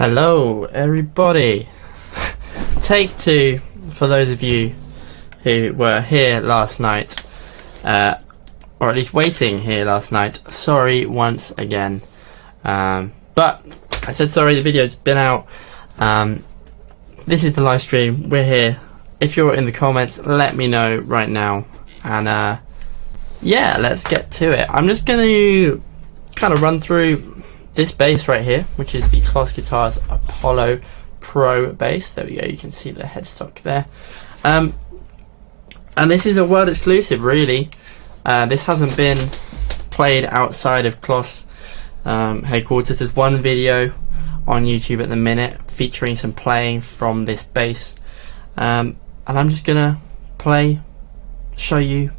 Hello everybody. Take two for those of you who were here last night, or at least waiting here last night. Sorry once again, but I said sorry, the video's been out. This is the live stream, we're here. If you're in the comments, let me know right now, and yeah, let's get to it. I'm just going to kind of run through this bass right here, which is the Klos Guitars Apollo Pro bass. There we go, you can see the headstock there. And this is a world exclusive, really. This hasn't been played outside of Klos headquarters. There's one video on YouTube at the minute featuring some playing from this bass. And I'm just gonna play, show you,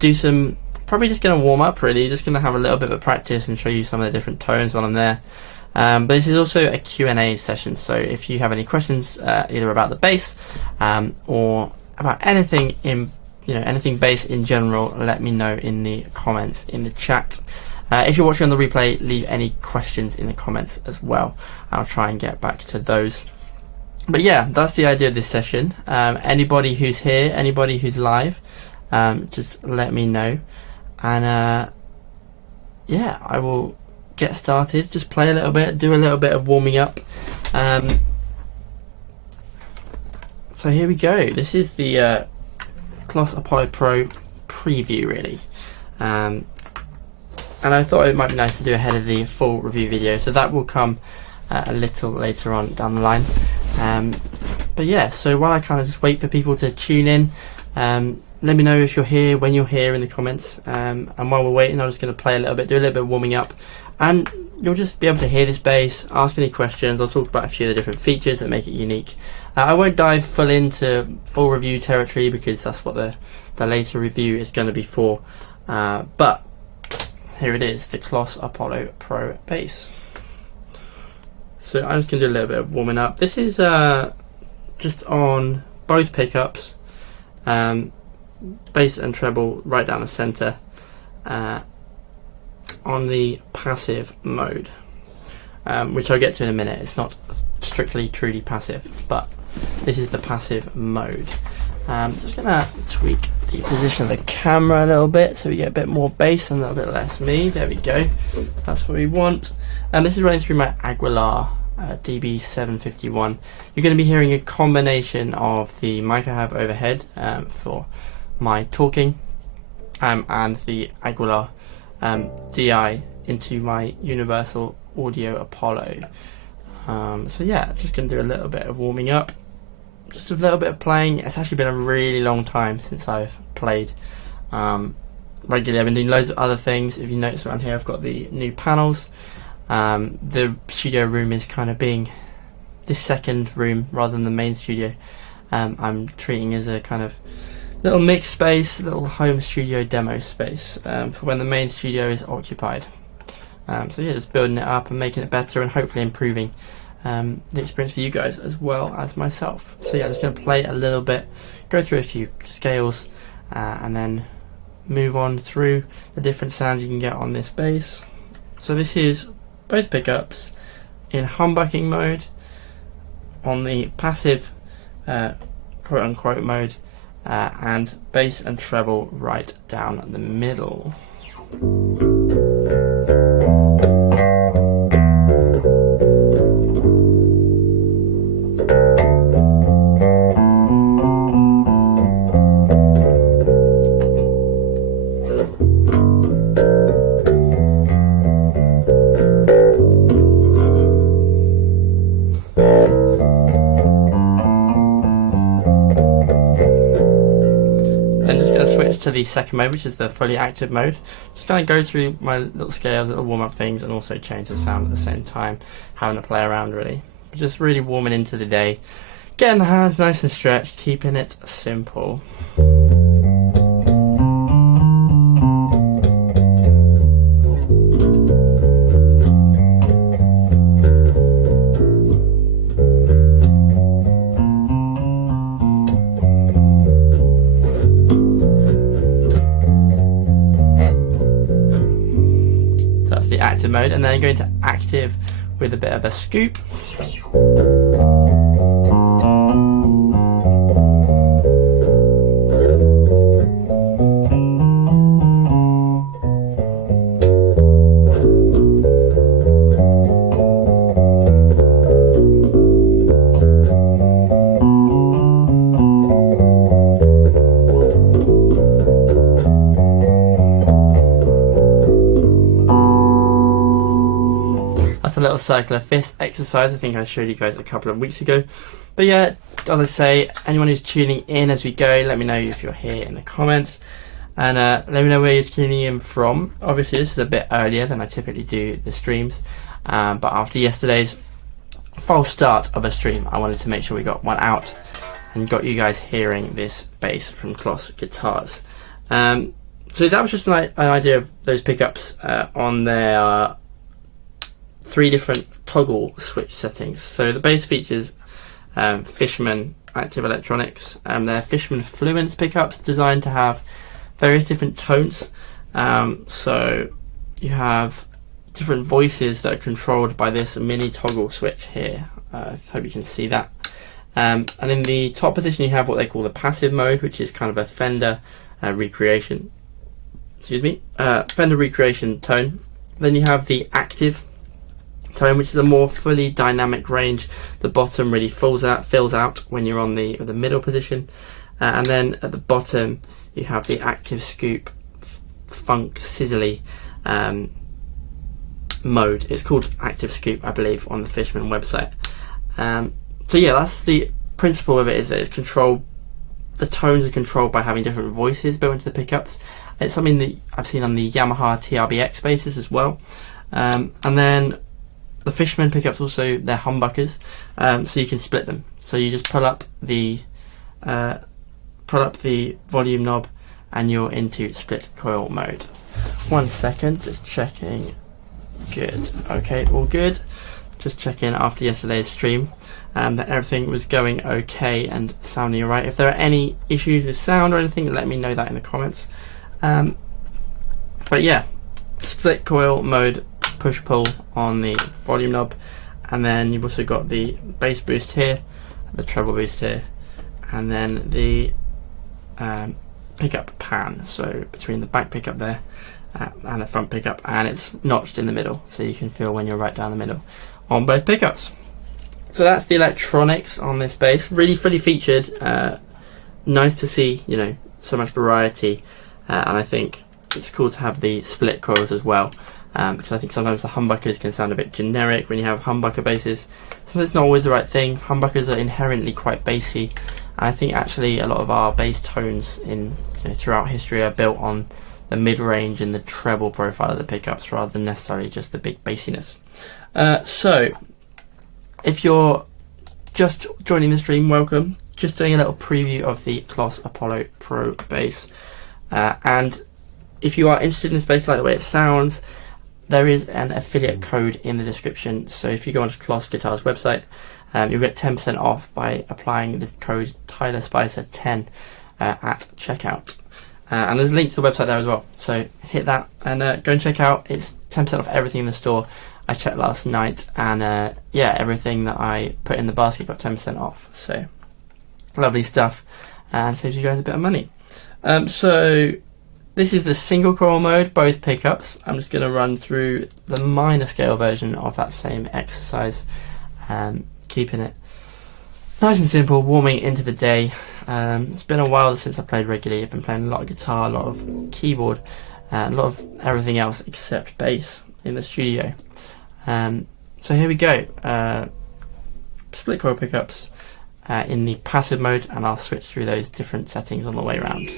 do some, probably just going to warm up really, just going to have a little bit of practice and show you some of the different tones while I'm there. But this is also a Q&A session, so if you have any questions either about the bass or about anything in, anything bass in general, let me know in the comments in the chat. If you're watching on the replay, leave any questions in the comments as well. I'll try and get back to those. But yeah, that's the idea of this session. Anybody who's here, anybody who's live, just let me know. And yeah, I will get started, just play a little bit, do a little bit of warming up. So here we go. This is the Klos Apollo Pro preview really, and I thought it might be nice to do ahead of the full review video, so that will come a little later on down the line. But yeah, so while I kind of just wait for people to tune in, let me know if you're here, when you're here in the comments, and while we're waiting, I'm just going to play a little bit, do a little bit of warming up, and you'll just be able to hear this bass, ask any questions. I'll talk about a few of the different features that make it unique. I won't dive full into full review territory because that's what the later review is going to be for, but here it is, the Klos Apollo Pro bass. So I'm just going to do a little bit of warming up. This is just on both pickups, bass and treble right down the center, on the passive mode, which I'll get to in a minute. It's not strictly truly passive, but this is the passive mode. Just gonna tweak the position of the camera a little bit so we get a bit more bass and a little bit less me. There we go, that's what we want. And this is running through my Aguilar DB751. You're going to be hearing a combination of the mic I have overhead for my talking, and the Aguilar DI into my Universal Audio Apollo. So yeah, just going to do a little bit of warming up, just a little bit of playing. It's actually been a really long time since I've played regularly. I've been doing loads of other things. If you notice around here, I've got the new panels. The studio room is kind of being this second room rather than the main studio. I'm treating as a kind of little mix space, little home studio demo space for when the main studio is occupied. So yeah, just building it up and making it better and hopefully improving the experience for you guys as well as myself. So yeah, just going to play a little bit, go through a few scales, and then move on through the different sounds you can get on this bass. So this is both pickups in humbucking mode, on the passive quote unquote mode, and bass and treble right down the middle. To the second mode, which is the fully active mode. Just kind of go through my little scales, little warm up things, and also change the sound at the same time, having to play around really. Just really warming into the day, getting the hands nice and stretched, keeping it simple. active mode, and then go into active with a bit of a scoop. A little circular fist exercise I think I showed you guys a couple of weeks ago. But yeah, as I say, anyone who's tuning in as we go, let me know if you're here in the comments, and let me know where you're tuning in from. Obviously this is a bit earlier than I typically do the streams, but after yesterday's false start of a stream, I wanted to make sure we got one out and got you guys hearing this bass from Klos guitars. So that was just an idea of those pickups on their 3 different toggle switch settings. So the bass features Fishman active electronics, and they're Fishman Fluence pickups designed to have various different tones. So you have different voices that are controlled by this mini toggle switch here. I hope you can see that. And in the top position you have what they call the passive mode, which is kind of a Fender recreation. Fender recreation tone. Then you have the active tone, which is a more fully dynamic range. The bottom really fills out when you're on the middle position, and then at the bottom you have the active scoop funk sizzly mode. It's called active scoop, I believe, on the Fishman website. So yeah, that's the principle of it, is that it's controlled. The tones are controlled by having different voices built into the pickups. It's something that I've seen on the Yamaha TRBX basses as well, and then the Fishman pickups also, they're humbuckers, so you can split them. So you just pull up the volume knob and you're into split coil mode. 1 second, just checking. Good. Okay, all good. Just checking after yesterday's stream that everything was going okay and sounding alright. If there are any issues with sound or anything, let me know that in the comments. But yeah, split coil mode, push pull on the volume knob, and then you've also got the bass boost here, the treble boost here, and then the pickup pan, so between the back pickup there and the front pickup, and it's notched in the middle so you can feel when you're right down the middle on both pickups. So that's the electronics on this bass, really fully featured. Nice to see, you know, so much variety, and I think it's cool to have the split coils as well. Because I think sometimes the humbuckers can sound a bit generic when you have humbucker basses. Sometimes it's not always the right thing. Humbuckers are inherently quite bassy, and I think actually a lot of our bass tones throughout history are built on the mid-range and the treble profile of the pickups rather than necessarily just the big bassiness. So if you're just joining the stream, welcome. Just doing a little preview of the Klos Apollo Pro bass, and if you are interested in this bass, like the way it sounds, there is an affiliate code in the description. So if you go onto Klos Guitar's website, you'll get 10% off by applying the code TylerSpicer10 at checkout. And there's a link to the website there as well. So hit that and go and check out. It's 10% off everything in the store. I checked last night, and yeah, everything that I put in the basket got 10% off. So lovely stuff, and saves you guys a bit of money. So this is the single coil mode, both pickups. I'm just going to run through the minor scale version of that same exercise, keeping it nice and simple, warming into the day. It's been a while since I played regularly. I've been playing a lot of guitar, a lot of keyboard, a lot of everything else except bass in the studio. So here we go. Split coil pickups in the passive mode, and I'll switch through those different settings on the way around.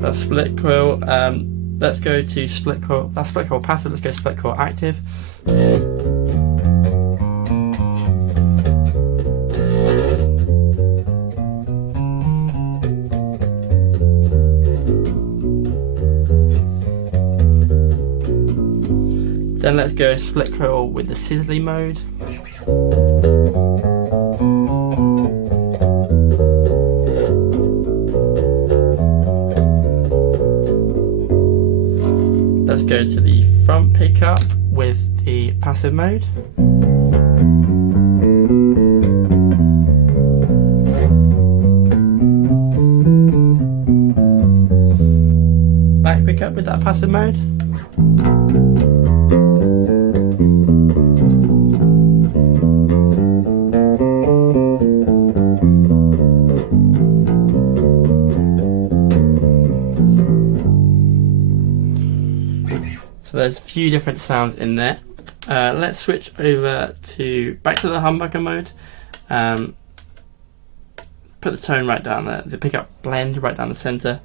That's split coil. Let's go to split coil. That's split coil passive. Let's go split coil active. Then let's go split coil with the sizzly mode. Let's go to the front pickup with the passive mode. Back pickup with that passive mode. So there's a few different sounds in there. Let's switch over to back to the humbucker mode. Put the tone right down there, the pickup blend right down the center.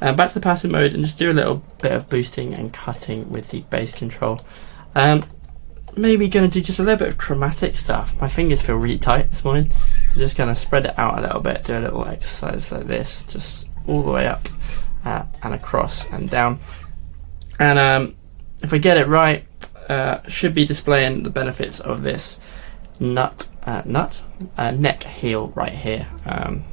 Back to the passive mode and just do a little bit of boosting and cutting with the bass control. Maybe going to do just a little bit of chromatic stuff. My fingers feel really tight this morning. So just going to spread it out a little bit, do a little exercise like this, just all the way up and across and down. And if I get it right, should be displaying the benefits of this neck heel right here,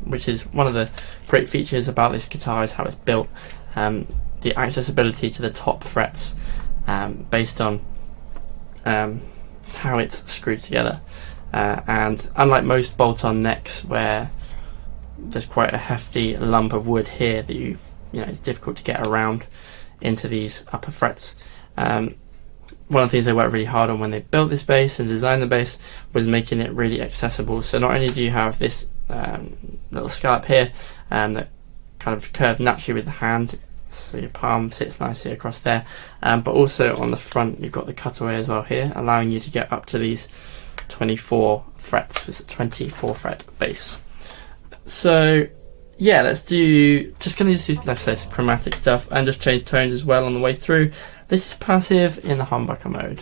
which is one of the great features about this guitar is how it's built, the accessibility to the top frets based on how it's screwed together, and unlike most bolt-on necks where there's quite a hefty lump of wood here that it's difficult to get around into these upper frets. One of the things they worked really hard on when they built this bass and designed the bass was making it really accessible. So not only do you have this little scallop here that kind of curves naturally with the hand, so your palm sits nicely across there, but also on the front you've got the cutaway as well here, allowing you to get up to these 24 frets. It's a 24 fret bass. So yeah, just gonna do, like I say, some chromatic stuff and just change tones as well on the way through. This is passive in the humbucker mode.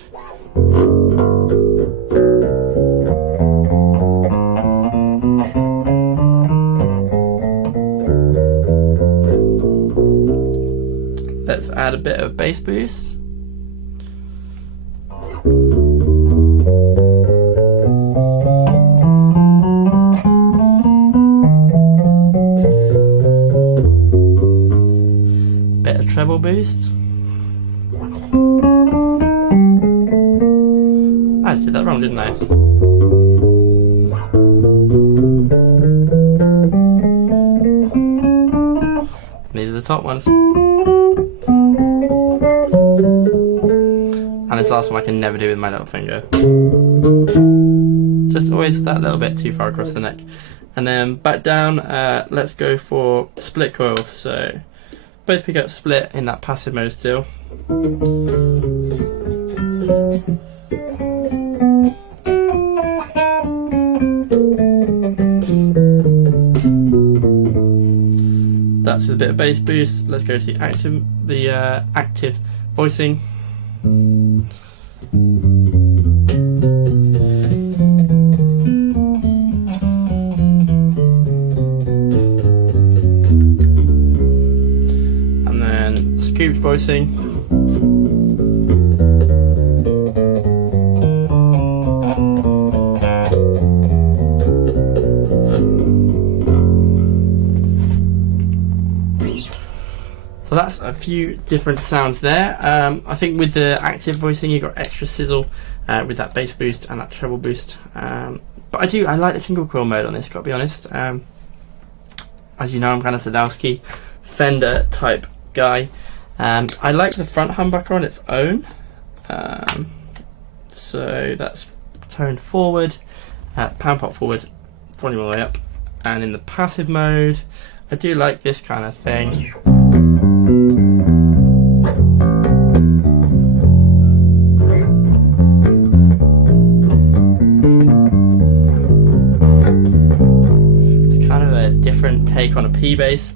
Let's add a bit of bass boost. Bit of treble boost. I just did that wrong, didn't I? These are the top ones. And this last one I can never do with my little finger. Just always that little bit too far across the neck. And then back down, let's go for split coil. So both pickups split in that passive mode still. That's with a bit of bass boost. Let's go to the active voicing. And then scooped voicing. So that's a few different sounds there. I think with the active voicing you got extra sizzle with that bass boost and that treble boost. But I like the single coil mode on this, gotta be honest. As you know, I'm kind of Sadowski Fender type guy. I like the front humbucker on its own. So that's toned forward, pan pot forward, volume all the way up. And in the passive mode, I do like this kind of thing. Different take on a P bass,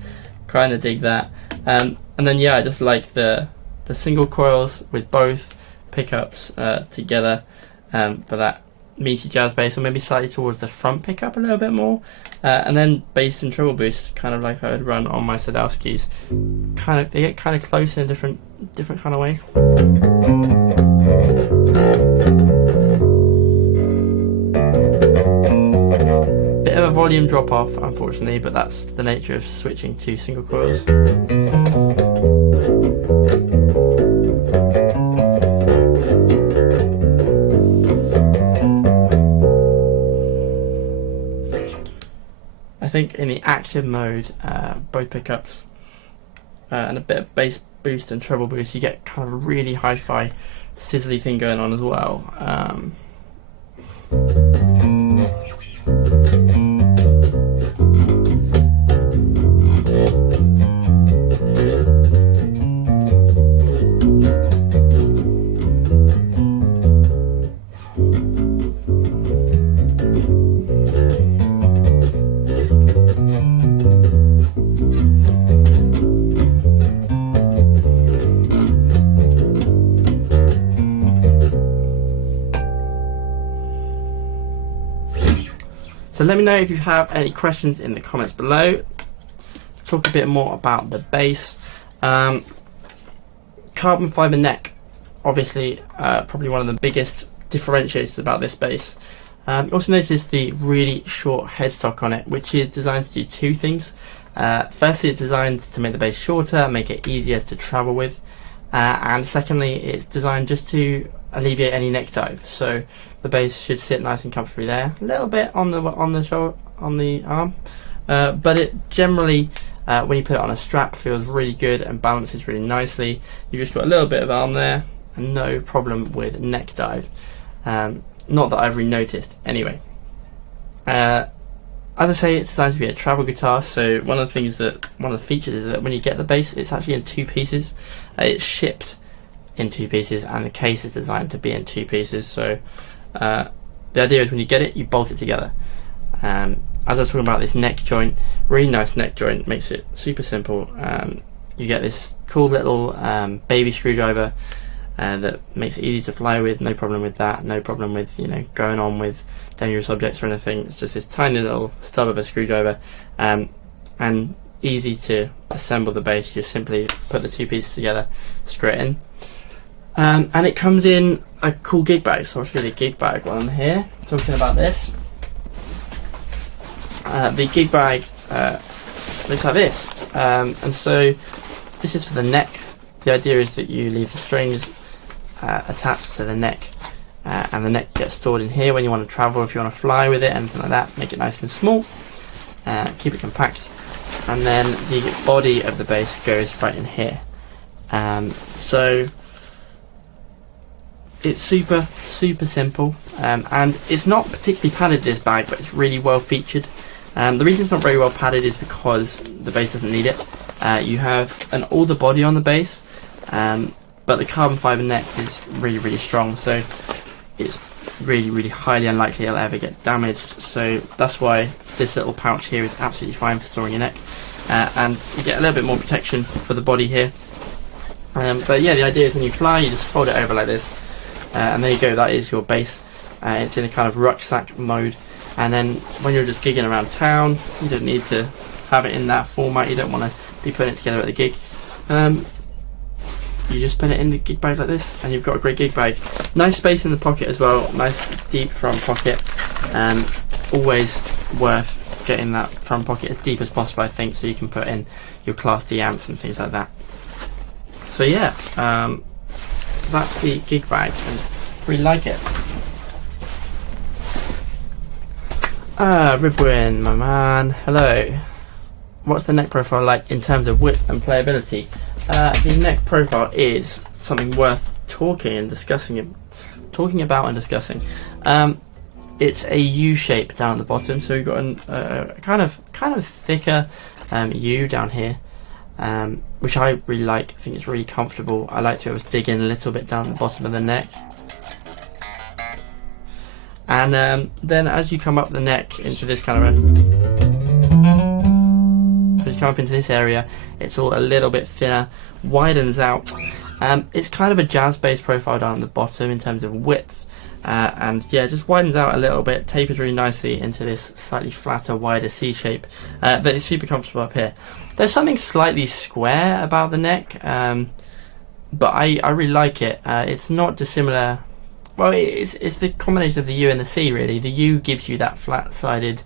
kind of dig that. And then yeah, I just like the single coils with both pickups together for that meaty jazz bass, or maybe slightly towards the front pickup a little bit more, and then bass and treble boost, kind of like I would run on my Sadowskis. They get kind of close in a different kind of way. volume drop off, unfortunately, but that's the nature of switching to single coils. I think in the active mode, both pickups and a bit of bass boost and treble boost, you get kind of a really hi-fi sizzly thing going on as well. So let me know if you have any questions in the comments below. Talk a bit more about the bass. Carbon fiber neck, obviously probably one of the biggest differentiators about this bass. You also notice the really short headstock on it, which is designed to do two things. Firstly, it's designed to make the bass shorter, make it easier to travel with, and secondly, it's designed just to alleviate any neck dive. So the bass should sit nice and comfortably there, a little bit on the shoulder, on the arm, but it generally, when you put it on a strap, feels really good and balances really nicely. You've just got a little bit of arm there, and no problem with neck dive. Not that I've really noticed, anyway. As I say, it's designed to be a travel guitar. So one of the features is that when you get the bass, it's actually in two pieces. It's shipped in two pieces, and the case is designed to be in two pieces. So the idea is when you get it, you bolt it together. As I was talking about, this neck joint, really nice neck joint, makes it super simple. You get this cool little baby screwdriver that makes it easy to fly with. No problem with that. No problem with, you know, going on with dangerous objects or anything. It's just this tiny little stub of a screwdriver, and easy to assemble the bass. You just simply put the two pieces together, screw it in. And it comes in a cool gig bag, so I'll show you the gig bag while I'm here talking about this. The gig bag looks like this, and so this is for the neck. The idea is that you leave the strings attached to the neck, and the neck gets stored in here when you want to travel, if you want to fly with it, anything like that. Make it nice and small, keep it compact, and then the body of the bass goes right in here. So it's super simple, and it's not particularly padded, this bag, but it's really well featured. The reason it's not very well padded is because the bass doesn't need it. You have an older body on the bass, but the carbon fiber neck is really strong, so it's really highly unlikely it'll ever get damaged. So that's why this little pouch here is absolutely fine for storing your neck, and you get a little bit more protection for the body here. But yeah, the idea is when you fly, you just fold it over like this, and there you go, that is your bass. It's in a kind of rucksack mode, and then when you're just gigging around town, you don't need to have it in that format. You don't want to be putting it together at the gig. You just put it in the gig bag like this, and you've got a great gig bag. Nice space in the pocket as well, nice deep front pocket. Always worth getting that front pocket as deep as possible, I think, so you can put in your Class D amps and things like that. So yeah, that's the gig bag, and really like it. Ribwin, my man, hello. What's the neck profile like in terms of width and playability? The neck profile is something worth talking about and discussing. It's a U shape down at the bottom, so we've got a kind of thicker U down here, which I really like. I think it's really comfortable. I like to be able to dig in a little bit down at the bottom of the neck. And then as you come up the neck into this kind of as you come up into this area, it's all a little bit thinner, widens out. It's kind of a jazz bass profile down at the bottom in terms of width, and yeah, just widens out a little bit, tapers really nicely into this slightly flatter, wider C shape, but it's super comfortable up here. There's something slightly square about the neck, but I really like it. It's not dissimilar. Well, it's the combination of the U and the C, really. The U gives you that flat-sided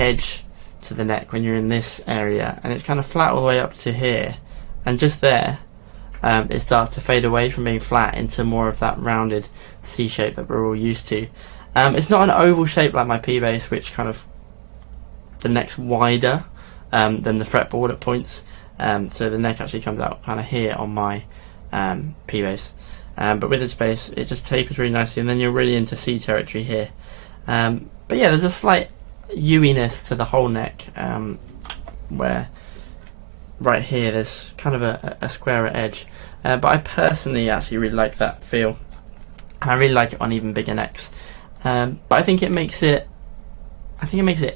edge to the neck when you're in this area, and it's kind of flat all the way up to here, and just there it starts to fade away from being flat into more of that rounded C shape that we're all used to. It's not an oval shape like my P bass, which kind of the neck's wider than the fretboard at points, so the neck actually comes out kind of here on my P bass, but with this bass it just tapers really nicely, and then you're really into C territory here. But yeah, there's a slight U-iness to the whole neck, where right here there's kind of a squarer edge, but I personally actually really like that feel, and I really like it on even bigger necks. But I think it makes it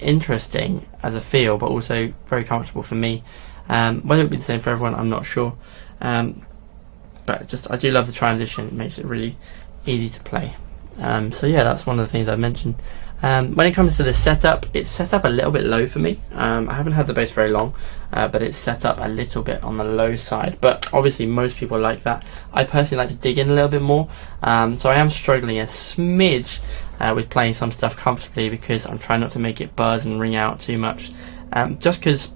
interesting as a feel, but also very comfortable for me. Whether it be the same for everyone, I'm not sure. But just I do love the transition. It makes it really easy to play. So yeah, that's one of the things I mentioned. When it comes to the setup, it's set up a little bit low for me. I haven't had the bass very long, but it's set up a little bit on the low side. But obviously most people like that. I personally like to dig in a little bit more. So I am struggling a smidge with playing some stuff comfortably, because I'm trying not to make it buzz and ring out too much. Just because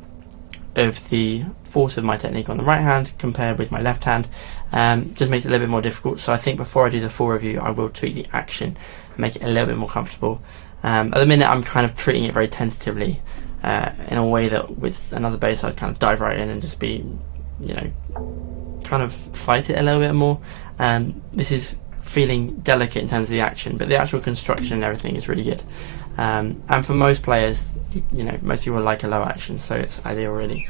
of the force of my technique on the right hand compared with my left hand, just makes it a little bit more difficult. So I think before I do the full review, I will tweak the action, make it a little bit more comfortable. At the minute I'm kind of treating it very tentatively, in a way that with another bass I'd kind of dive right in and just be, you know, kind of fight it a little bit more. This is feeling delicate in terms of the action, but the actual construction and everything is really good. And for most players, you know, most people like a low action, so it's ideal really.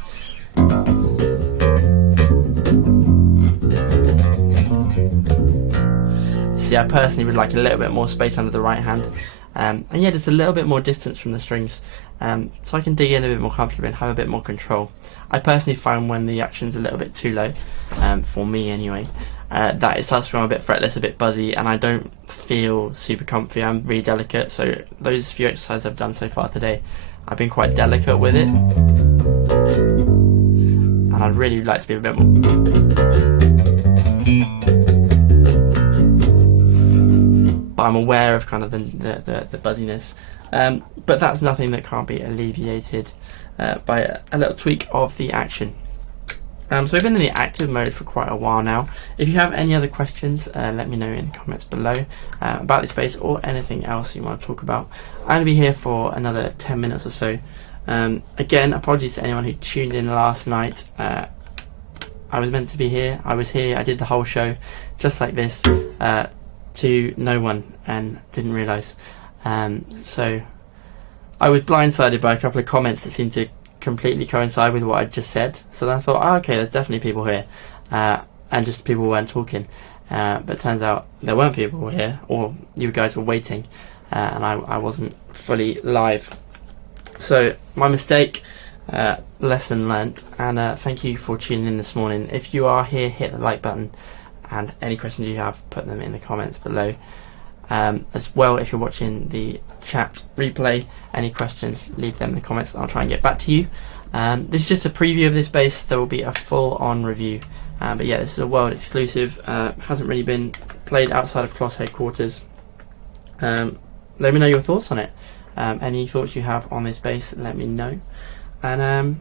See, I personally would like a little bit more space under the right hand, and yeah, just a little bit more distance from the strings, so I can dig in a bit more comfortably and have a bit more control. I personally find when the action's a little bit too low, for me anyway, that it starts to become a bit fretless, a bit buzzy, and I don't feel super comfy. I'm really delicate, so those few exercises I've done so far today, I've been quite delicate with it, and I'd really like to be a bit more. But I'm aware of kind of the buzziness, but that's nothing that can't be alleviated by a little tweak of the action. So we've been in the active mode for quite a while now. If you have any other questions, let me know in the comments below about this bass or anything else you want to talk about. I'm going to be here for another 10 minutes or so. Again, apologies to anyone who tuned in last night. I was meant to be here, I was here, I did the whole show just like this to no one and didn't realise. So I was blindsided by a couple of comments that seemed to completely coincide with what I just said, so then I thought, oh, okay, there's definitely people here, and just people weren't talking, but it turns out there weren't people here, or you guys were waiting, and I wasn't fully live. So my mistake, lesson learnt, and thank you for tuning in this morning. If you are here, hit the like button, and any questions you have, put them in the comments below. As well, if you're watching the chat replay, any questions, leave them in the comments and I'll try and get back to you. This is just a preview of this bass. There will be a full-on review, but yeah, this is a world exclusive. Hasn't really been played outside of Klos headquarters. Let me know your thoughts on it. Any thoughts you have on this bass, let me know. And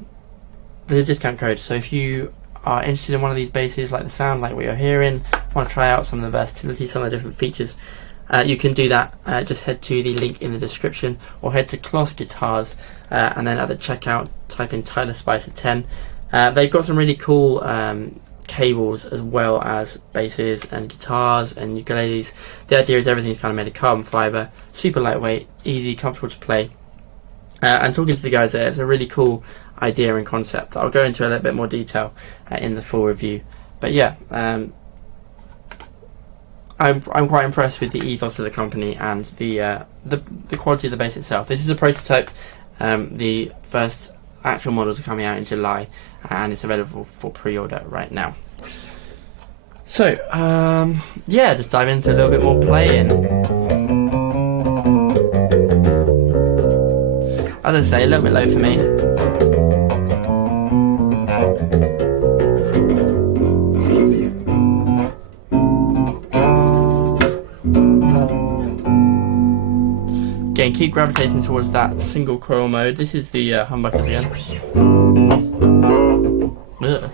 there's a discount code, so if you are interested in one of these basses, like the sound, like what you're hearing, want to try out some of the versatility, some of the different features, you can do that. Just head to the link in the description, or head to Klos Guitars, and then at the checkout type in Tyler Spicer 10. They've got some really cool cables, as well as basses and guitars and ukuleles. The idea is everything's kind of made of carbon fibre, super lightweight, easy, comfortable to play. And talking to the guys there, it's a really cool idea and concept that I'll go into a little bit more detail in the full review. But yeah, I'm quite impressed with the ethos of the company and the quality of the bass itself. This is a prototype. The first actual models are coming out in July, and it's available for pre-order right now. So yeah, just dive into a little bit more playing. As I say, a little bit low for me. Again, keep gravitating towards that single coil mode. This is the humbuckers again. Ugh.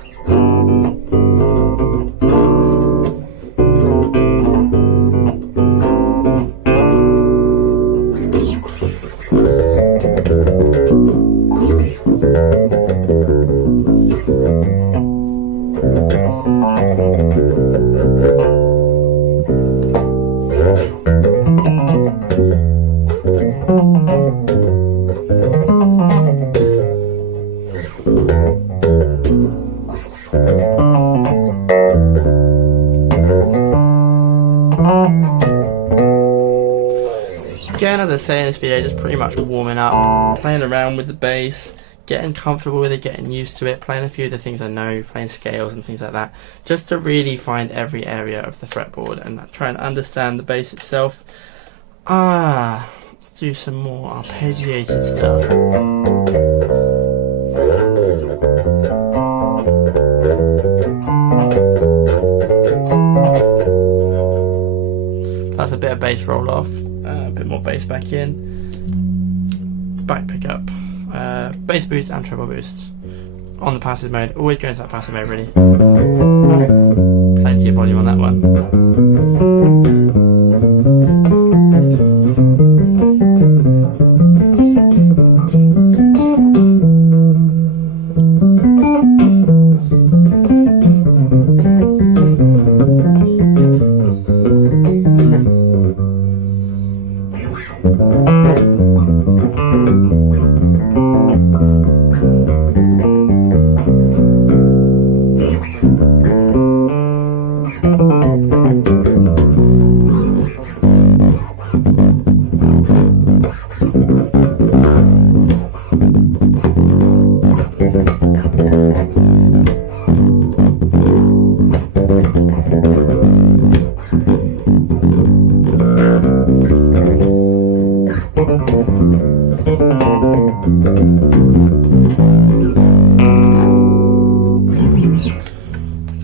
Again, as I say in this video, just pretty much warming up, playing around with the bass, getting comfortable with it, getting used to it, playing a few of the things I know, playing scales and things like that, just to really find every area of the fretboard and try and understand the bass itself. Let's do some more arpeggiated stuff. That's a bit of bass roll off, a bit more bass back in, back pickup, bass boost and treble boost on the passive mode. Always go into that passive mode really. Plenty of volume on that one.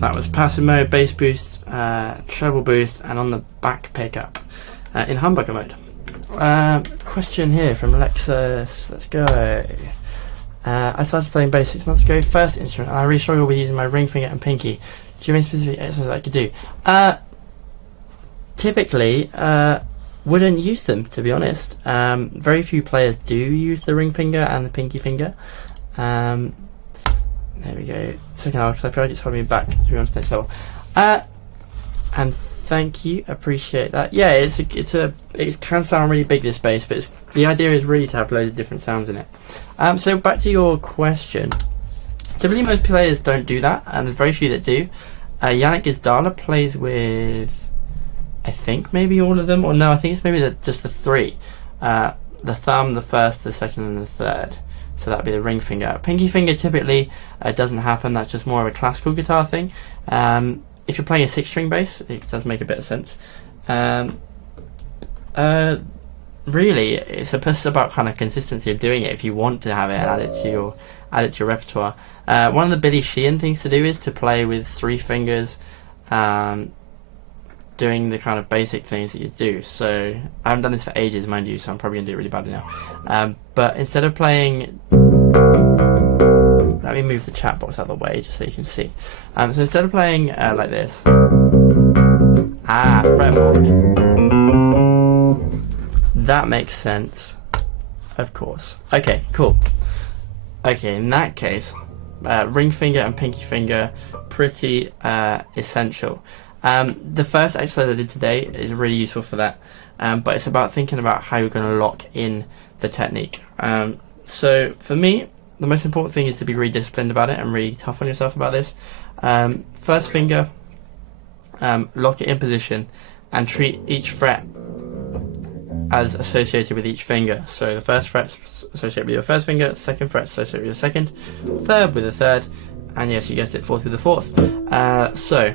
That was passive mode, bass boost, treble boost, and on the back pickup in humbucker mode. Question here from Alexis. Let's go. I started playing bass 6 months ago, first instrument, and I really struggle with using my ring finger and pinky. Do you have any specific exercises I could do? Typically, wouldn't use them, to be honest. Very few players do use the ring finger and the pinky finger. There we go. Second hour, because I feel like it's holding me back to be honest next level. And thank you, appreciate that. Yeah, it can sound really big, this bass, but the idea is really to have loads of different sounds in it. So back to your question. Typically most players don't do that, and there's very few that do. Yannick Gizdala plays with, I think maybe all of them, or no, I think it's maybe just the three. The thumb, the first, the second, and the third. So that'd be the ring finger. Pinky finger typically doesn't happen. That's just more of a classical guitar thing. If you're playing a 6-string bass, it does make a bit of sense. Really, it's about kind of consistency of doing it. If you want to have it and add it to your repertoire. One of the Billy Sheehan things to do is to play with 3 fingers, doing the kind of basic things that you do. So I haven't done this for ages, mind you, so I'm probably gonna do it really badly now. But instead of playing, let me move the chat box out of the way just so you can see. So instead of playing like this, fretboard. That makes sense, of course. Okay, cool. Okay, in that case, ring finger and pinky finger, pretty essential. The first exercise I did today is really useful for that, but it's about thinking about how you're going to lock in the technique. So for me, the most important thing is to be really disciplined about it and really tough on yourself about this. First finger, lock it in position and treat each fret as associated with each finger. So the first fret's associated with your first finger, second fret's associated with your second, third with the third, and yes, you guessed it, fourth with the fourth. So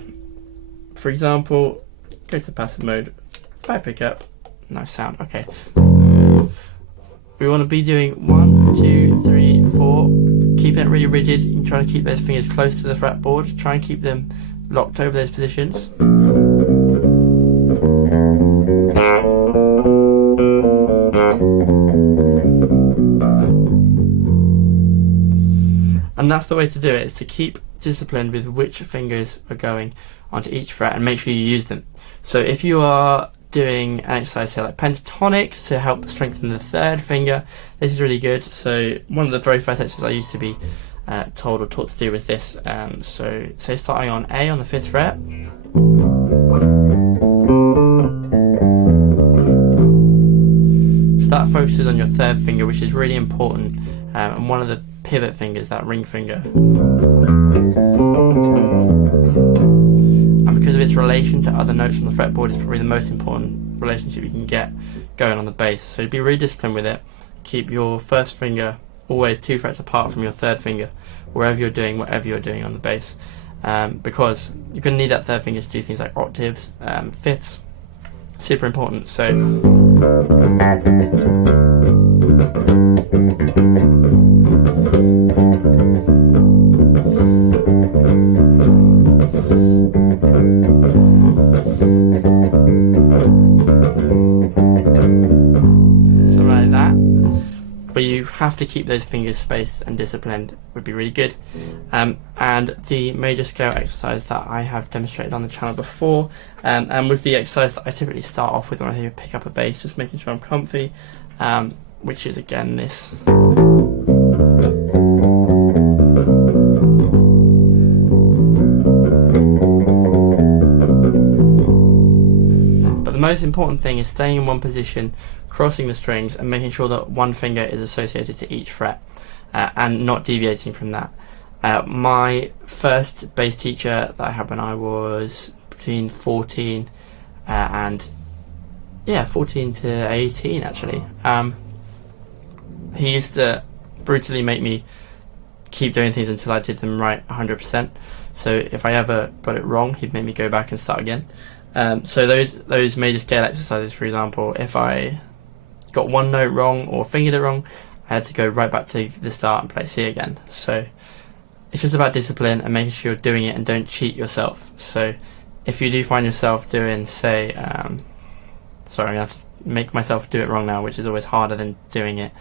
for example, go to the passive mode, back pickup, nice sound, okay. We want to be doing 1, 2, 3, 4, keeping it really rigid. You can try to keep those fingers close to the fretboard, try and keep them locked over those positions. And that's the way to do it, is to keep disciplined with which fingers are going onto each fret and make sure you use them. So if you are doing an exercise here like pentatonics to help strengthen the third finger, this is really good. So one of the very first exercises I used to be told or taught to do was this. So say starting on A on the 5th fret. So that focuses on your third finger, which is really important, and one of the pivot fingers, that ring finger. And because of its relation to other notes on the fretboard, it's probably the most important relationship you can get going on the bass. So be really disciplined with it. Keep your first finger always 2 frets apart from your third finger, wherever you're doing whatever you're doing on the bass, because you're going to need that third finger to do things like octaves, fifths, super important. So like that, where you have to keep those fingers spaced and disciplined, would be really good. And the major scale exercise that I have demonstrated on the channel before, and with the exercise that I typically start off with when I pick up a bass, just making sure I'm comfy, which is again this. But the most important thing is staying in one position, crossing the strings, and making sure that one finger is associated to each fret, and not deviating from that. My first bass teacher that I had when I was between 14 and 14 to 18 actually, he used to brutally make me keep doing things until I did them right 100%. So if I ever got it wrong, he'd make me go back and start again. So those major scale exercises, for example, if I got one note wrong or fingered it wrong, I had to go right back to the start and play C again. So it's just about discipline and making sure you're doing it and don't cheat yourself. So if you do find yourself doing, say, sorry, I'm going to have to make myself do it wrong now, which is always harder than doing it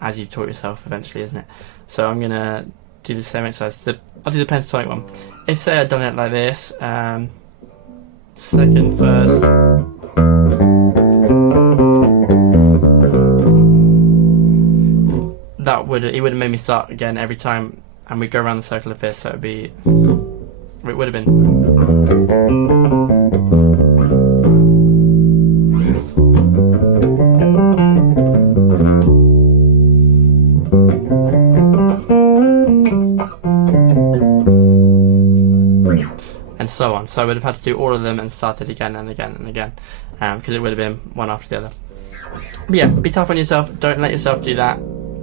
as you've taught yourself eventually, isn't it? So I'm going to do the same exercise. I'll do the pentatonic one. If, say, I'd done it like this, second, first, it would have made me start again every time, and we'd go around the circle of fifths, so it would have been. And so on. So I would have had to do all of them and start it again and again and again, because it would have been one after the other. But yeah, be tough on yourself. Don't let yourself do that.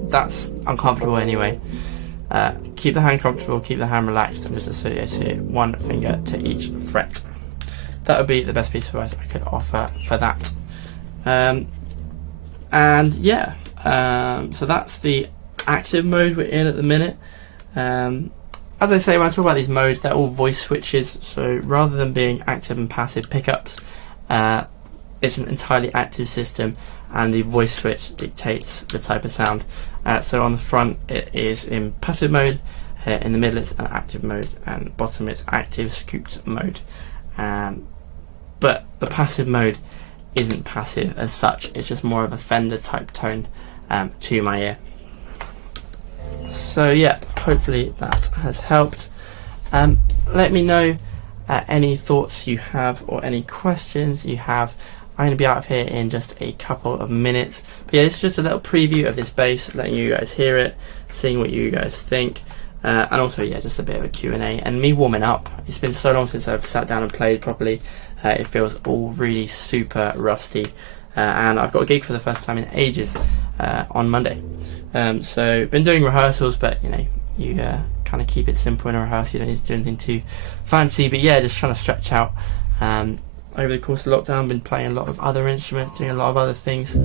That's uncomfortable anyway. Keep the hand comfortable, keep the hand relaxed, and just associate one finger to each fret. That would be the best piece of advice I could offer for that. And yeah, so that's the active mode we're in at the minute. As I say, when I talk about these modes, they're all voice switches, so rather than being active and passive pickups, it's an entirely active system, and the voice switch dictates the type of sound. So on the front it is in passive mode, in the middle it's an active mode, and bottom it's active scooped mode. But the passive mode isn't passive as such, it's just more of a Fender type tone to my ear. So yeah, hopefully that has helped. Let me know any thoughts you have or any questions you have. I'm going to be out of here in just a couple of minutes. But yeah, this is just a little preview of this bass, letting you guys hear it, seeing what you guys think, and also yeah, just a bit of a Q&A and me warming up. It's been so long since I've sat down and played properly. It feels all really super rusty, and I've got a gig for the first time in ages on Monday. So been doing rehearsals, but you know, you kind of keep it simple in a rehearsal. You don't need to do anything too fancy. But yeah, just trying to stretch out. Over the course of lockdown, I've been playing a lot of other instruments, doing a lot of other things.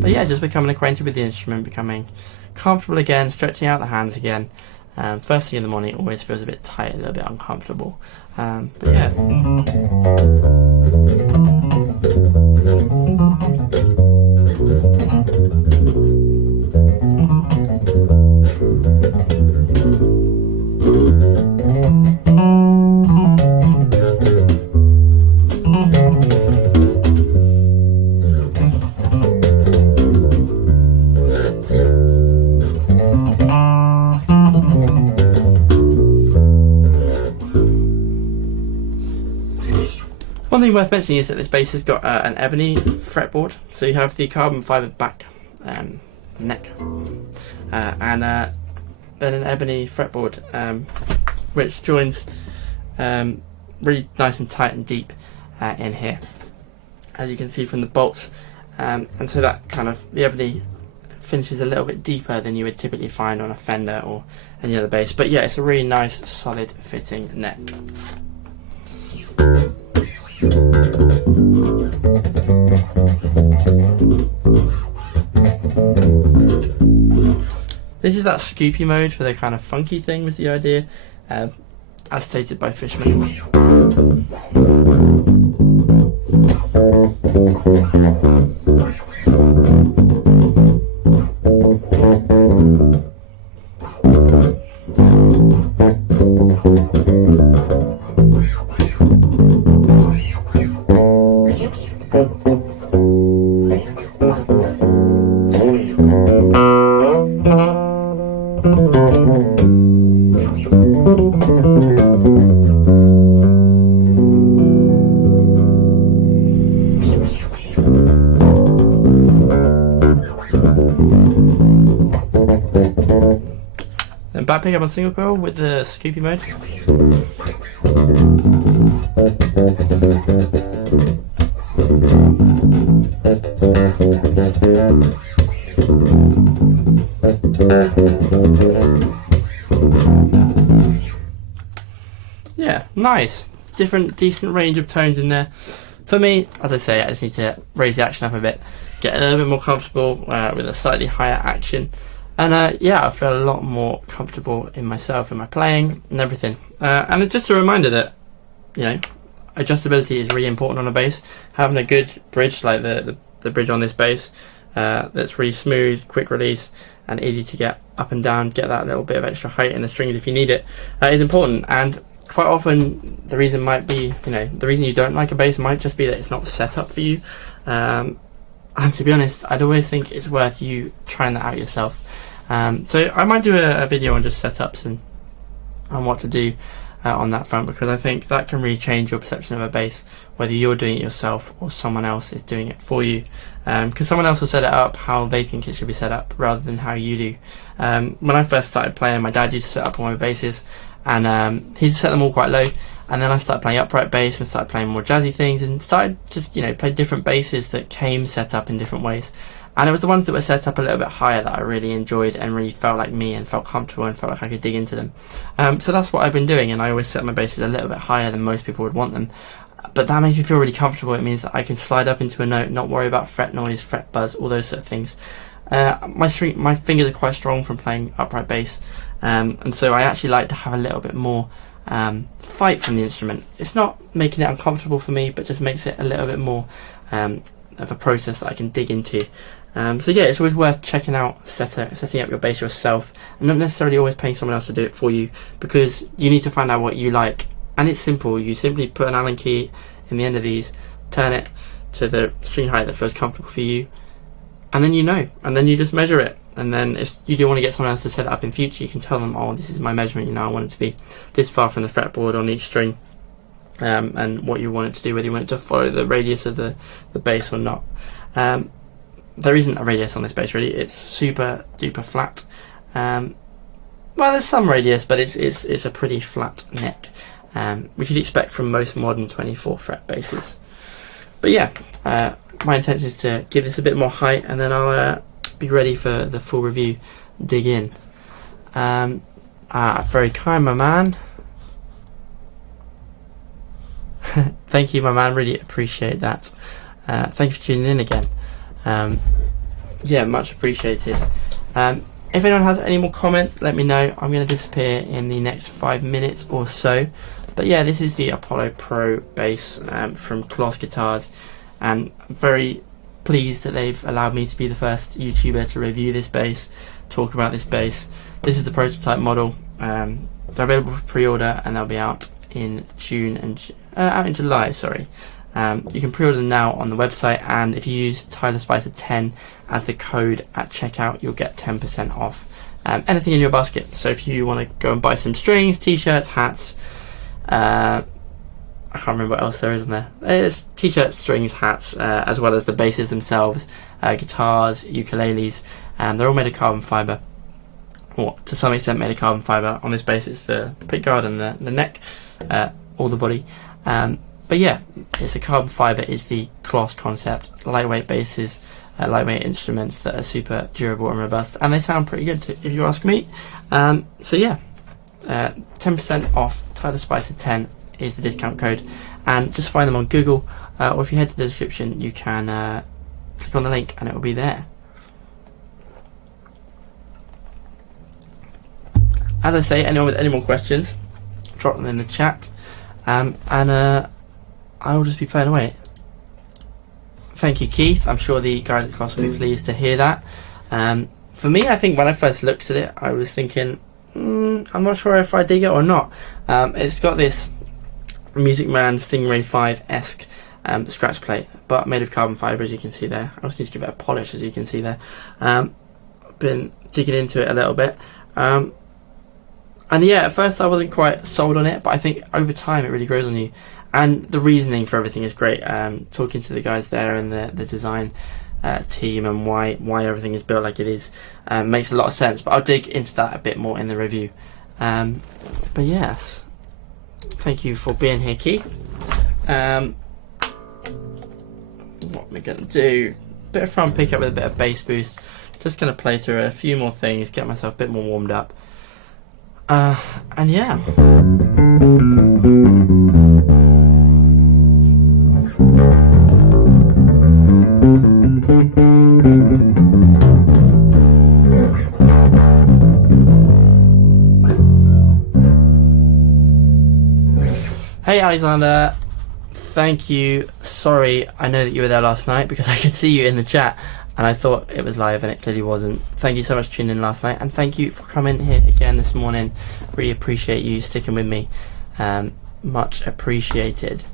But yeah, just becoming acquainted with the instrument, becoming comfortable again, stretching out the hands again. First thing in the morning, it always feels a bit tight, a little bit uncomfortable. But yeah. One thing worth mentioning is that this bass has got an ebony fretboard, so you have the carbon fibre back neck, and then an ebony fretboard, which joins really nice and tight and deep in here, as you can see from the bolts, and so that kind of, the ebony finishes a little bit deeper than you would typically find on a Fender or any other bass. But yeah, it's a really nice solid fitting neck. This is that scoopy mode for the kind of funky thing, was the idea, as stated by Fishman. Then back pick up on single coil with the scoopy mode. Yeah, nice. Different, decent range of tones in there. For me, as I say, I just need to raise the action up a bit, get a little bit more comfortable with a slightly higher action. And yeah, I feel a lot more comfortable in myself, in my playing and everything. And it's just a reminder that, you know, adjustability is really important on a bass. Having a good bridge like the bridge on this bass, that's really smooth, quick release and easy to get up and down, get that little bit of extra height in the strings if you need it, is important. And quite often the reason might be, you know, the reason you don't like a bass might just be that it's not set up for you. And to be honest, I'd always think it's worth you trying that out yourself. So I might do a video on just setups and what to do on that front, because I think that can really change your perception of a bass, whether you're doing it yourself or someone else is doing it for you, because someone else will set it up how they think it should be set up rather than how you do. When I first started playing, my dad used to set up all my basses, and he used to set them all quite low, and then I started playing upright bass and started playing more jazzy things and started just, you know, play different basses that came set up in different ways. And it was the ones that were set up a little bit higher that I really enjoyed and really felt like me and felt comfortable and felt like I could dig into them. So that's what I've been doing, and I always set my basses a little bit higher than most people would want them. But that makes me feel really comfortable. It means that I can slide up into a note, not worry about fret noise, fret buzz, all those sort of things. My fingers are quite strong from playing upright bass, and so I actually like to have a little bit more fight from the instrument. It's not making it uncomfortable for me, but just makes it a little bit more of a process that I can dig into. So yeah, it's always worth checking out setting up your bass yourself, and not necessarily always paying someone else to do it for you, because you need to find out what you like. And it's simple. You simply put an Allen key in the end of these, turn it to the string height that feels comfortable for you, and then you know, and then you just measure it. And then if you do want to get someone else to set it up in future, you can tell them, oh, this is my measurement, you know, I want it to be this far from the fretboard on each string, and what you want it to do, whether you want it to follow the radius of the bass or not. There isn't a radius on this bass really, it's super duper flat. Well, there's some radius, but it's a pretty flat neck, which you'd expect from most modern 24 fret basses. But yeah, my intention is to give this a bit more height, and then I'll be ready for the full review, dig in. Very kind, my man. Thank you, my man, really appreciate that. Thank you for tuning in again. Yeah, much appreciated. If anyone has any more comments, let me know. I'm going to disappear in the next 5 minutes or so. But yeah, this is the Apollo Pro bass from Klos Guitars, and I'm very pleased that they've allowed me to be the first YouTuber to review this bass, talk about this bass. This is the prototype model. They're available for pre-order, and they'll be out in July, sorry. You can pre-order them now on the website, and if you use Tyler Spicer 10 as the code at checkout, you'll get 10% off anything in your basket. So if you want to go and buy some strings, t-shirts, hats, I I can't remember what else there is in there. It's t-shirts, strings, hats, as well as the basses themselves, guitars, ukuleles, and they're all made of carbon fibre. Or to some extent made of carbon fibre. On this bass it's the pickguard and the neck, or the body. But yeah, it's a carbon fibre is the Klos concept. Lightweight basses, lightweight instruments that are super durable and robust, and they sound pretty good too, if you ask me. So yeah, 10% off Tyler Spicer 10 is the discount code, and just find them on Google, or if you head to the description you can click on the link and it will be there. As I say, anyone with any more questions, drop them in the chat, and I will just be playing away. Thank you, Keith. I'm sure the guys at Klos will be pleased to hear that. For me, I think when I first looked at it, I was thinking, I'm not sure if I dig it or not. It's got this Music Man Stingray 5-esque scratch plate, but made of carbon fibre, as you can see there. I also need to give it a polish, as you can see there. I've been digging into it a little bit. And yeah, at first I wasn't quite sold on it, but I think over time it really grows on you. And the reasoning for everything is great. Talking to the guys there and the design team and why everything is built like it is makes a lot of sense. But I'll dig into that a bit more in the review. But yes, thank you for being here, Keith. What we're going to do, a bit of front pickup with a bit of bass boost. Just going to play through a few more things, get myself a bit more warmed up. And yeah. Hey Alexander, thank you. Sorry, I know that you were there last night because I could see you in the chat and I thought it was live and it clearly wasn't. Thank you so much for tuning in last night, and thank you for coming here again this morning. Really appreciate you sticking with me. Much appreciated.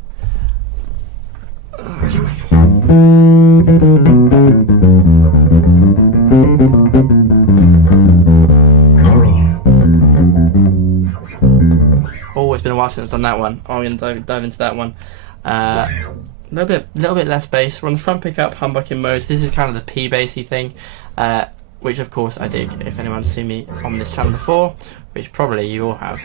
Oh, it's been a while since I've done that one. Oh, I'm going to dive into that one. Little bit less bass. We're on the front pickup, humbucking modes. This is kind of the P bassy thing, which of course I dig. If anyone's seen me on this channel before, which probably you all have.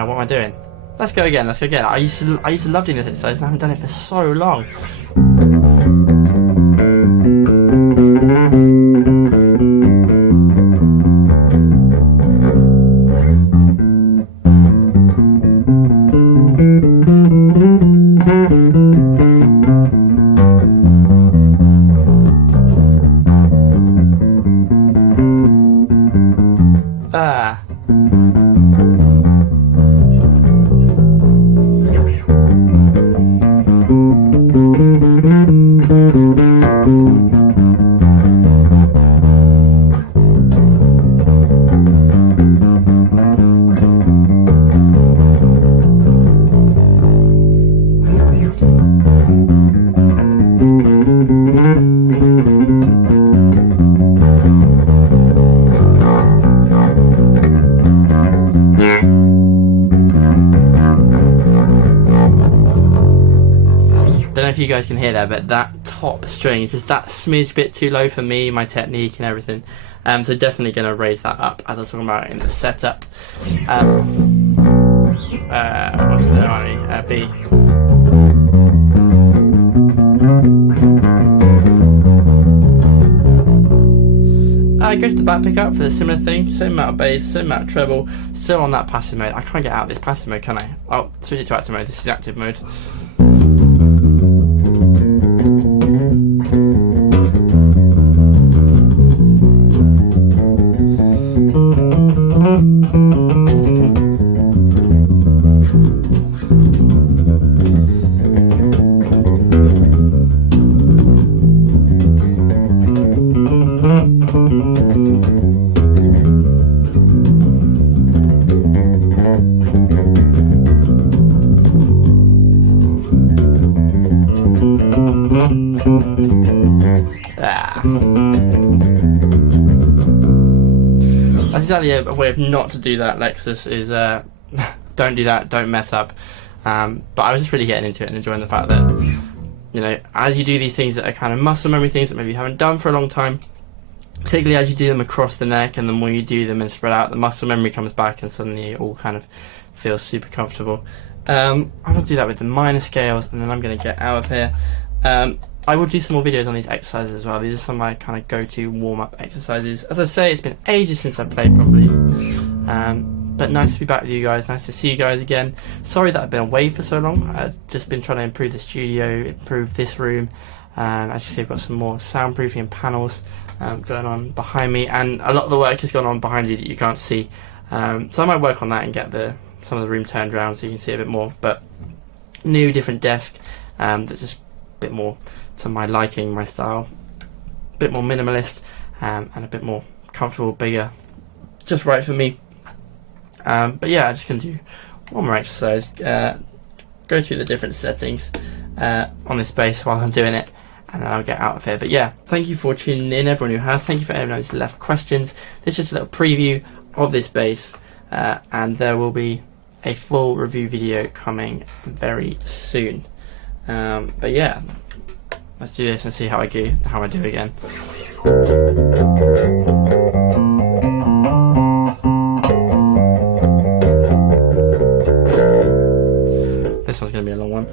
What am I doing? Let's go again. I used to love doing this exercise and I haven't done it for so long. You guys can hear that, but that top string is just that smidge bit too low for me, my technique and everything. So definitely going to raise that up as I was talking about in the setup. What's the harmony? B. Go to the back pickup for the similar thing, same amount of bass, same amount of treble, still on that passive mode. I can't get out of this passive mode, can I? Oh, switch it to active mode. This is the active mode. Ah. That's exactly a way of not to do that, Lexus, is don't do that, don't mess up. But I was just really getting into it and enjoying the fact that, you know, as you do these things that are kind of muscle memory things that maybe you haven't done for a long time, particularly as you do them across the neck, and the more you do them and spread out, the muscle memory comes back and suddenly it all kind of feels super comfortable. I'm going to do that with the minor scales, and then I'm going to get out of here. I will do some more videos on these exercises as well. These are some of my kind of go-to warm-up exercises. As I say, it's been ages since I've played properly. But nice to be back with you guys, nice to see you guys again. Sorry that I've been away for so long. I've just been trying to improve the studio, improve this room. As you see, I've got some more soundproofing and panels going on behind me, and a lot of the work has gone on behind you that you can't see. So I might work on that and get some of the room turned around so you can see a bit more. But new, different desk that's just a bit more to my liking, my style. A bit more minimalist and a bit more comfortable, bigger, just right for me. But yeah, I'm just going to do one more exercise, go through the different settings on this bass while I'm doing it, and then I'll get out of here. But yeah, thank you for tuning in, everyone who has. Thank you for everyone who's left questions. This is just a little preview of this bass, and there will be a full review video coming very soon. But yeah, let's do this and see how I do again. This one's going to be a long one.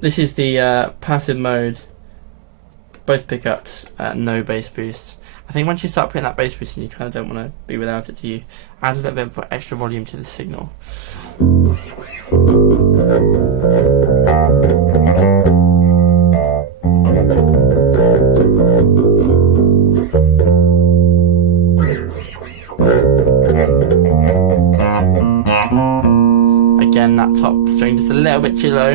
This is the passive mode, both pickups, no bass boost. I think once you start putting that bass boost in, you kind of don't want to be without it, do you? Adds a little bit of extra volume to the signal. Again, that top string just a little bit too low.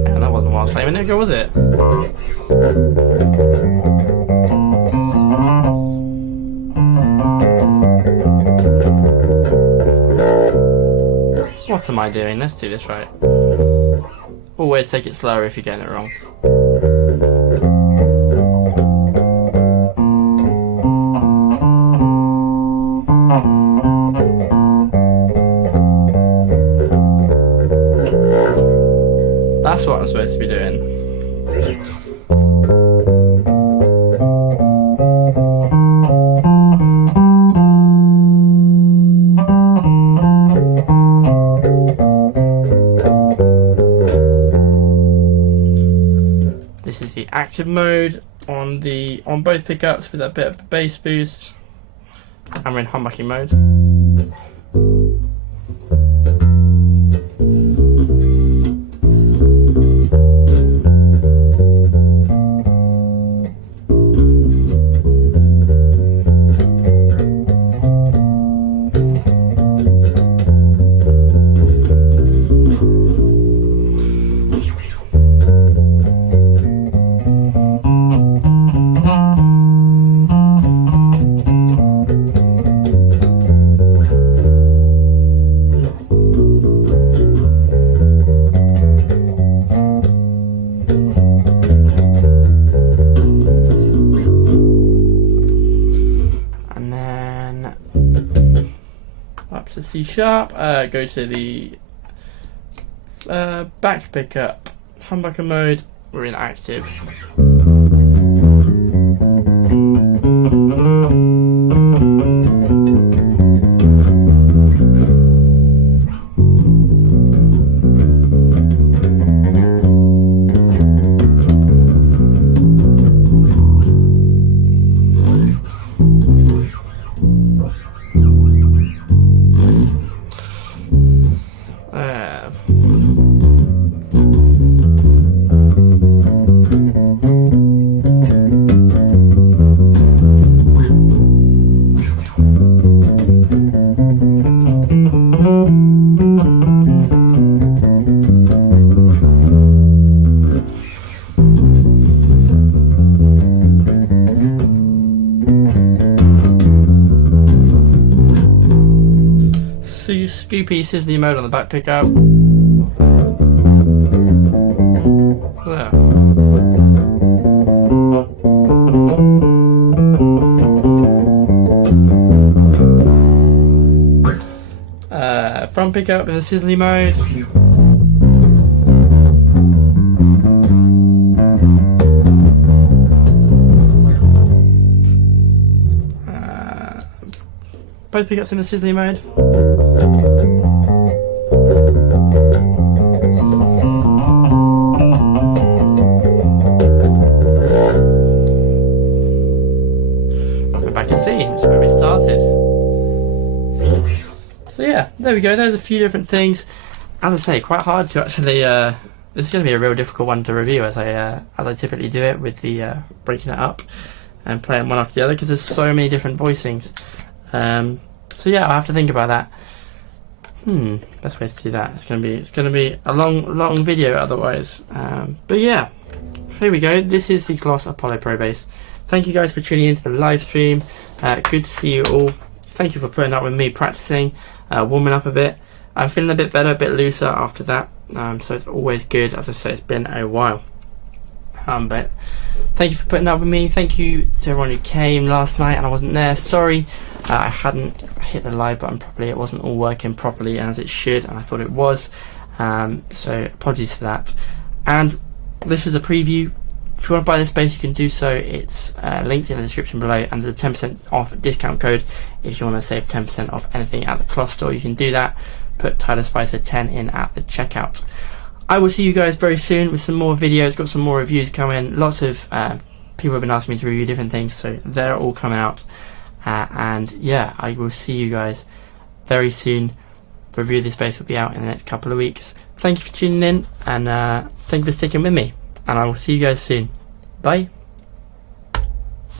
And that wasn't what I was playing a minute ago, was it? What am I doing? Let's do this right. Always take it slower if you're getting it wrong. That's what I'm supposed to be doing. This is the active mode on both pickups with a bit of bass boost, and we're in humbucking mode. Up to C sharp, go to the back pickup, humbucker mode, we're in active. Scoopy Sizzly mode on the back pickup. There. Front pickup in the Sizzly mode. Both pickups in the Sizzly mode. We're back at C, which is where we started. So yeah, there we go. There's a few different things. As I say, quite hard to actually. This is going to be a real difficult one to review, as I typically do it with the breaking it up and playing one after the other, because there's so many different voicings. So yeah, I'll have to think about that. Best way to do that. It's gonna be a long video otherwise. But yeah, here we go. This is the Klos Apollo Pro Bass. Thank you guys for tuning into the live stream. Good to see you all. Thank you for putting up with me practicing, warming up a bit. I'm feeling a bit better, a bit looser after that. So it's always good. As I say, it's been a while. But thank you for putting up with me. Thank you to everyone who came last night and I wasn't there. Sorry, I hadn't hit the live button properly. It wasn't all working properly as it should, and I thought it was. So apologies for that. And this was a preview. If you want to buy this bass, you can do so. It's linked in the description below, and there's a 10% off discount code if you want to save 10% off anything at the Klos store. You can do that. Put Tyler Spicer 10 in at the checkout. I will see you guys very soon with some more videos. Got some more reviews coming. Lots of people have been asking me to review different things, so they're all coming out. And yeah, I will see you guys very soon. The review of this bass will be out in the next couple of weeks. Thank you for tuning in, and thank you for sticking with me. And I will see you guys soon. Bye.